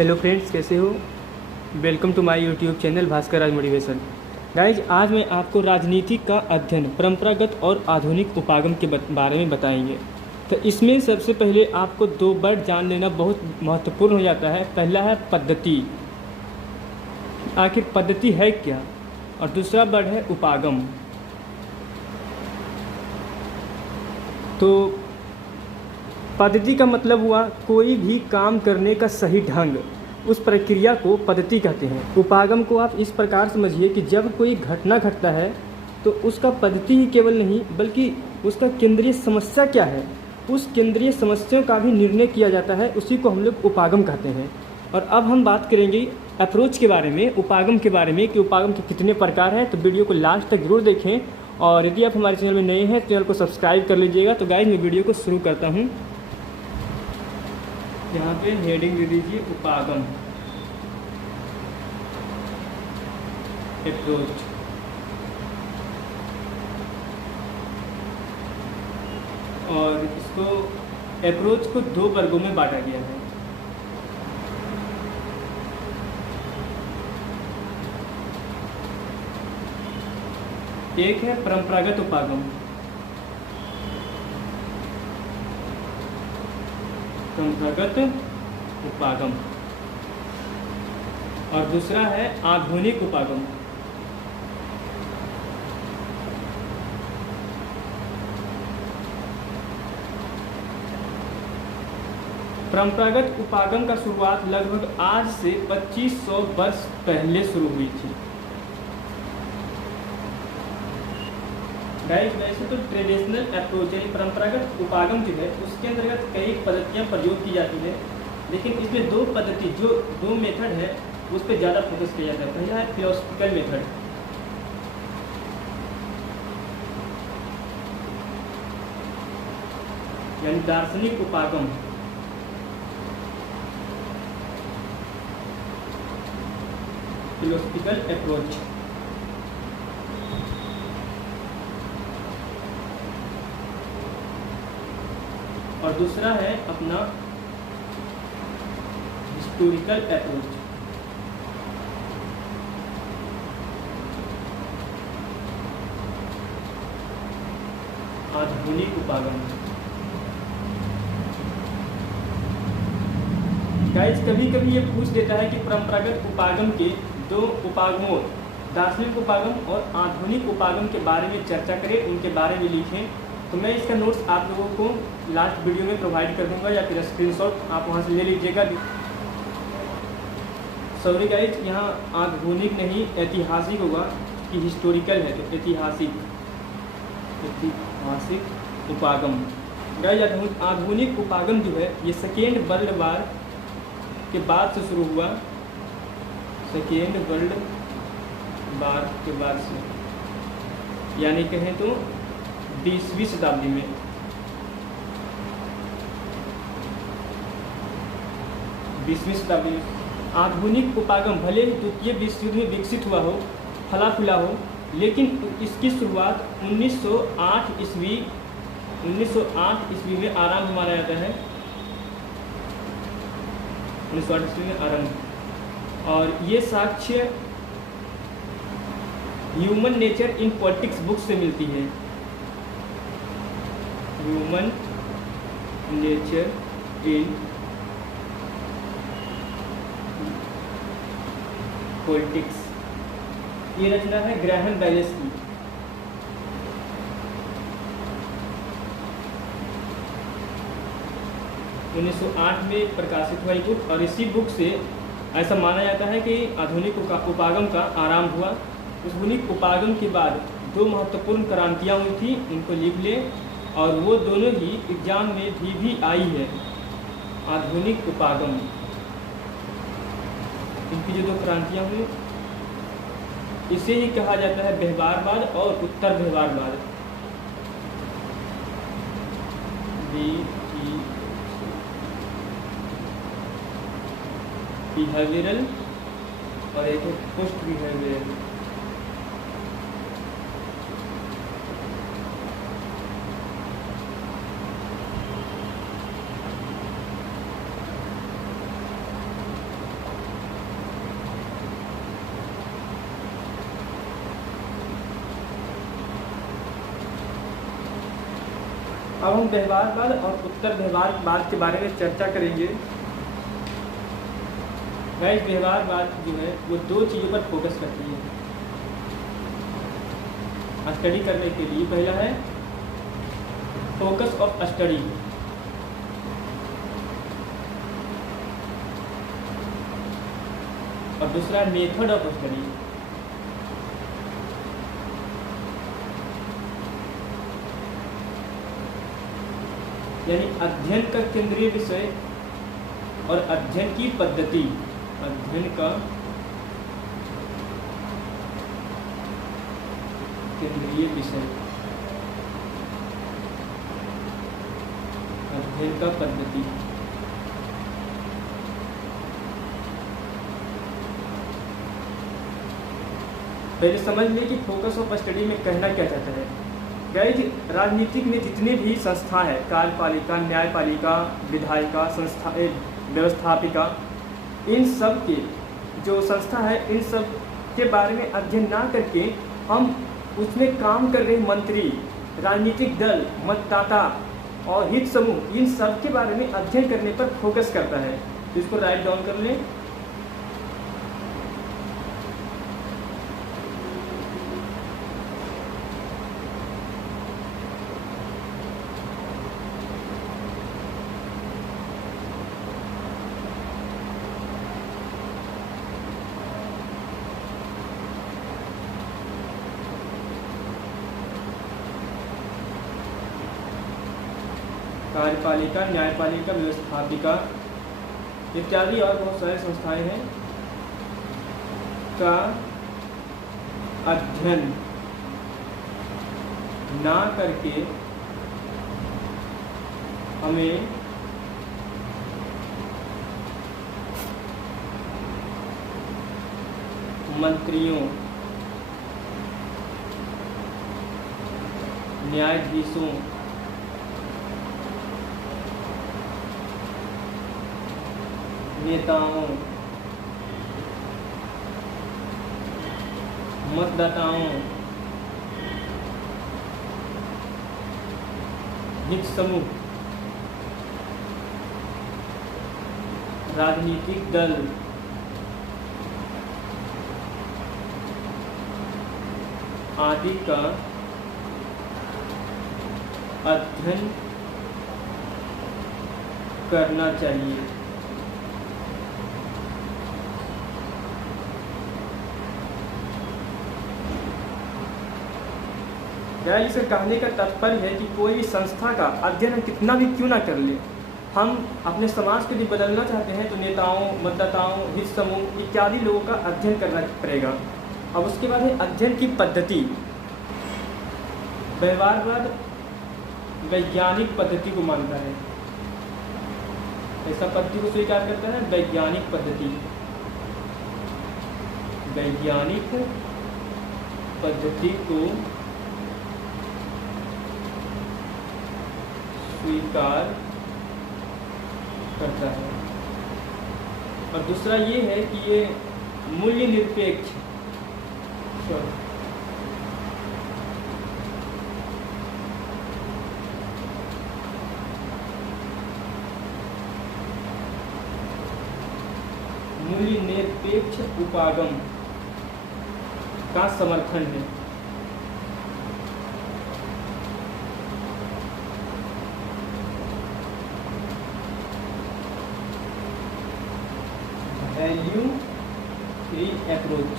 Hello friends, कैसे हो। Welcome to my YouTube channel Bhaskar Raj motivation. Guys, आज मैं आपको राजनीति का अध्ययन परंपरागत और आधुनिक उपागम के बारे में बताएंगे। तो इसमें सबसे पहले आपको दो वर्ड जान लेना बहुत महत्वपूर्ण हो जाता है। पहला है पद्धति, आखिर पद्धति है क्या, और दूसरा वर्ड है उपागम। तो पद्धति का मतलब हुआ कोई भी काम करने का सही ढंग, उस प्रक्रिया को पद्धति कहते हैं। उपागम को आप इस प्रकार समझिए कि जब कोई घटना घटता है तो उसका पद्धति ही केवल नहीं बल्कि उसका केंद्रीय समस्या क्या है, उस केंद्रीय समस्या का भी निर्णय किया जाता है, उसी को हम लोग उपागम कहते हैं। और अब हम बात करेंगे अप्रोच के बारे में, उपागम के बारे में कि उपागम के कितने प्रकार हैं। तो वीडियो को लास्ट तक जरूर देखें, और यदि आप हमारे चैनल में नए हैं तो चैनल को सब्सक्राइब कर लीजिएगा। तो गाइस, मैं वीडियो को शुरू करता हूँ। यहाँ पे हेडिंग दे दीजिए उपागम अप्रोच। और इसको अप्रोच को दो वर्गों में बांटा गया है। एक है परंपरागत उपागम, परंपरागत उपागम, और दूसरा है आधुनिक उपागम। परंपरागत उपागम का शुरुआत लगभग आज से 2500 वर्ष पहले शुरू हुई थी। गाइस, वैसे तो ट्रेडिशनल अप्रोच यानी परंपरागत उपागम जो है उसके अंतर्गत कई पद्धतियां प्रयोग की जाती है, लेकिन इसमें दो पद्धति जो दो मेथड है उस पर ज़्यादा फोकस किया जाता है। पहला है फिलोसफिकल मेथड, यानी दार्शनिक उपागम। Philosophical approach. और दूसरा है अपना हिस्टोरिकल अप्रोच। आधुनिक उपागम। गाइस, कभी कभी ये पूछ देता है कि परंपरागत उपागम के दो उपागमों, दार्शनिक उपागम और आधुनिक उपागम के बारे में चर्चा करें, उनके बारे में लिखें। तो मैं इसका नोट्स आप लोगों को लास्ट वीडियो में प्रोवाइड कर दूंगा, या फिर स्क्रीनशॉट आप वहां से ले लीजिएगा। सॉरी गाइस, यहाँ आधुनिक नहीं ऐतिहासिक होगा कि हिस्टोरिकल है, तो ऐतिहासिक उपागम। गाइस, आधुनिक उपागम जो है ये सेकेंड वर्ल्ड वार के बाद से शुरू हुआ, सेकेंड वर्ल्ड वार के बाद से, यानी कहें तो 20वीं शताब्दी में। आधुनिक उपागम भले ही द्वितीय विश्व युद्ध में विकसित हुआ हो, फला फूला हो, लेकिन इसकी शुरुआत 1908 ईस्वी में आरंभ माना जाता है। 1908 ईस्वी में आरंभ, और ये साक्ष्य human nature in politics book से मिलती है। ह्यूमन नेचर इन पॉलिटिक्स, ये रचना है ग्रैहम बेल्स की। (1908) में प्रकाशित हुआ बुक, और इसी बुक से ऐसा माना जाता है कि आधुनिक उपागम का आरंभ हुआ। उस आधुनिक उपागम के बाद दो महत्वपूर्ण क्रांतियाँ हुई थी, उनको लिख ले, और वो दोनों ही एग्जाम में भी आई है। आधुनिक उपागम, इनकी जो दो क्रांतियाँ हुई, इसे ही कहा जाता है व्यवहारवाद और उत्तर व्यवहारवाद। बिहेवियरल और एक है पोस्ट बिहेवियरल। अब हम व्यवहारवाद और उत्तर व्यवहारवाद के बारे में चर्चा करेंगे। गाइस, व्यवहारवाद जो है वो दो चीज़ों पर फोकस करती है स्टडी करने के लिए। पहला है फोकस ऑफ स्टडी, और दूसरा मेथड ऑफ स्टडी। यानी अध्ययन का केंद्रीय विषय और अध्ययन की पद्धति। अध्ययन का केंद्रीय विषय, अध्ययन का पद्धति। पहले समझ लें कि फोकस ऑफ स्टडी में कहना क्या चाहता है। गाइस, राजनीतिक में जितने भी संस्था है, कार्यपालिका, न्यायपालिका, विधायिका, संस्था, व्यवस्थापिका, इन सब के जो संस्था है, इन सब के बारे में अध्ययन ना करके हम उसमें काम कर रहे मंत्री, राजनीतिक दल, मतदाता और हित समूह, इन सब के बारे में अध्ययन करने पर फोकस करता है। तो इसको राइट डाउन कर लें। कार्यपालिका, न्यायपालिका, व्यवस्थापिका इत्यादि और बहुत सारी संस्थाएं हैं का अध्ययन ना करके हमें मंत्रियों, न्यायाधीशों, नेताओं, मतदाताओं, हित समूह, राजनीतिक दल, आदि का अध्ययन करना चाहिए। इससे कहने का तात्पर्य है कि कोई भी संस्था का अध्ययन हम कितना भी क्यों ना कर ले, हम अपने समाज को यदि बदलना चाहते हैं तो नेताओं, मतदाताओं, हित समूह इत्यादि लोगों का अध्ययन करना पड़ेगा। अब उसके बाद है अध्ययन की पद्धति। व्यवहारवाद वैज्ञानिक पद्धति को मानता है, ऐसा पद्धति को स्वीकार करता है, वैज्ञानिक पद्धति। वैज्ञानिक पद्धति को स्वीकार करता है। और दूसरा ये है कि ये मूल्य निरपेक्ष, मूल्य निरपेक्ष उपागम का समर्थन है। Value free approach.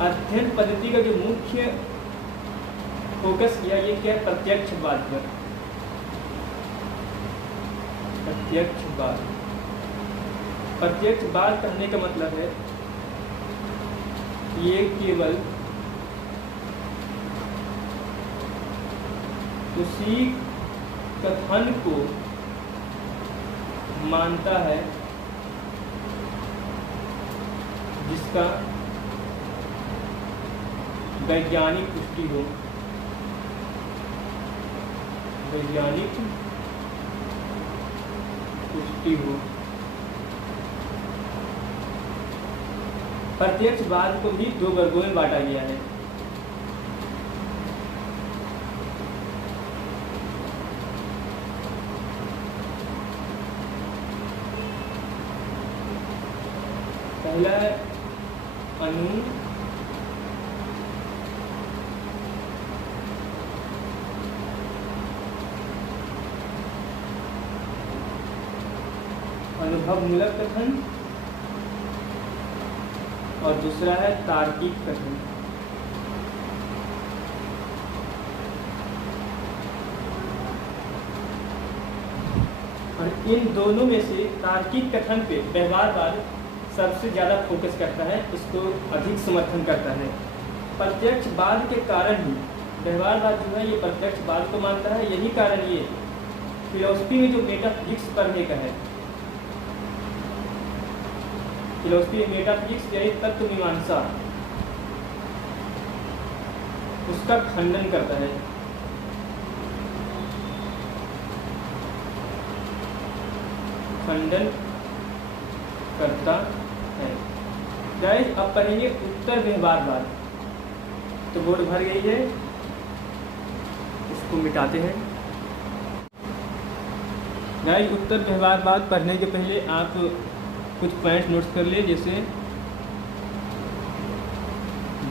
अध्ययन पद्धति का जो मुख्य फोकस किया ये क्या, प्रत्यक्षवाद पर। प्रत्यक्षवाद, प्रत्यक्षवाद कहने का मतलब है ये केवल उसी कथन को मानता है जिसका वैज्ञानिक पुष्टि हो। वैज्ञानिक पुष्टि हो। प्रत्यक्षवाद को भी दो वर्गों में बांटा गया है। पहला है अनुभवमूलक कथन और दूसरा है तार्किक कथन। और इन दोनों में से तार्किक कथन पे व्यवहारवाद सबसे ज़्यादा फोकस करता है, उसको अधिक समर्थन करता है। प्रत्यक्षवाद के कारण ही व्यवहारवाद जो है ये प्रत्यक्षवाद को मानता है। यही कारण ये फिलॉसफी में जो मेटाफिजिक्स पढ़ने का है, फिलॉसफी में मेटाफिजिक्स यानी तत्व मीमांसा, उसका खंडन करता है। खंडन करता है। गाइस अब पढ़ेंगे उत्तर व्यवहारवाद। तो बोर्ड भर गई है, इसको मिटाते हैं। गाइस उत्तर व्यवहारवाद पढ़ने के पहले आप कुछ पॉइंट नोट कर ले, जैसे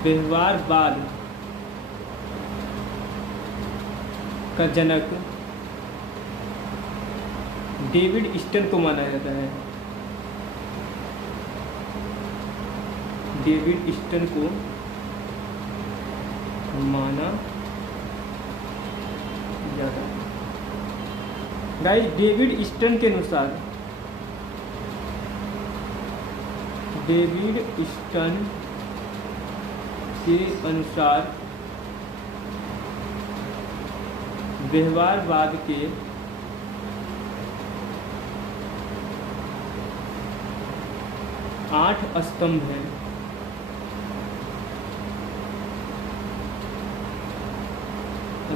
व्यवहारवाद का जनक डेविड स्टन को माना जाता है। डेविड स्टन को माना जाता है। गाइस डेविड स्टन के अनुसार, डेविड स्टन के अनुसार व्यवहारवाद के 8 स्तंभ हैं।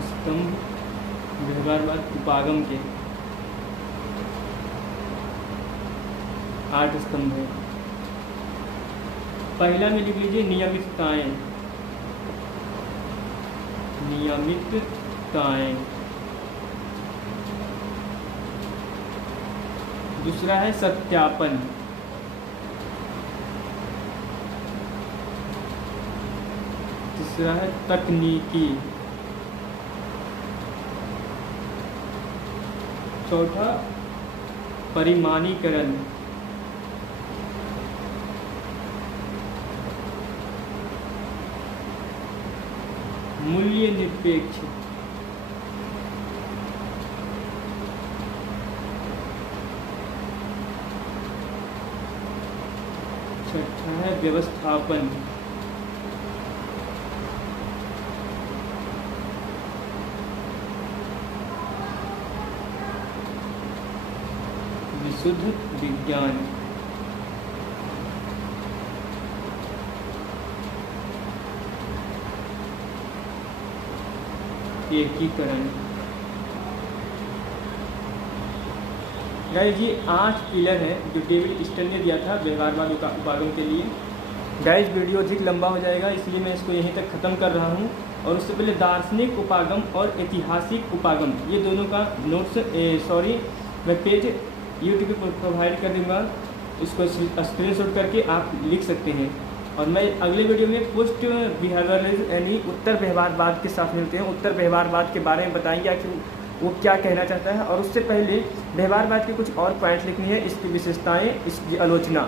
स्तंभ व्यवहारवाद उपागम के 8 स्तंभ हैं। पहला में लिख लीजिए नियमितताएं। नियमितताएं। दूसरा है सत्यापन। तीसरा है तकनीकी। चौथा परिमाणीकरण। मूल्य निरपेक्ष। छठा है व्यवस्थापन। विशुद्ध विज्ञान। एकीकरण। गाइस ये 8 पिलर है जो डेविड स्टन ने दिया था व्यवहारवाद उपागम के लिए। गाइस वीडियो अधिक लंबा हो जाएगा, इसलिए मैं इसको यहीं तक ख़त्म कर रहा हूँ। और उससे पहले दार्शनिक उपागम और ऐतिहासिक उपागम ये दोनों का नोट्स मैं पेज यूट्यूब पर प्रोवाइड कर दूँगा, इसको स्क्रीनशॉट करके आप लिख सकते हैं। और मैं अगले वीडियो में पोस्ट बिहेवियरलिज्म यानी उत्तर व्यवहारवाद के साथ मिलते हैं। उत्तर व्यवहारवाद के बारे में बताएंगे आखिर वो क्या कहना चाहता है। और उससे पहले व्यवहारवाद के कुछ और पॉइंट्स लिखनी है, इसकी विशेषताएं, इसकी आलोचना।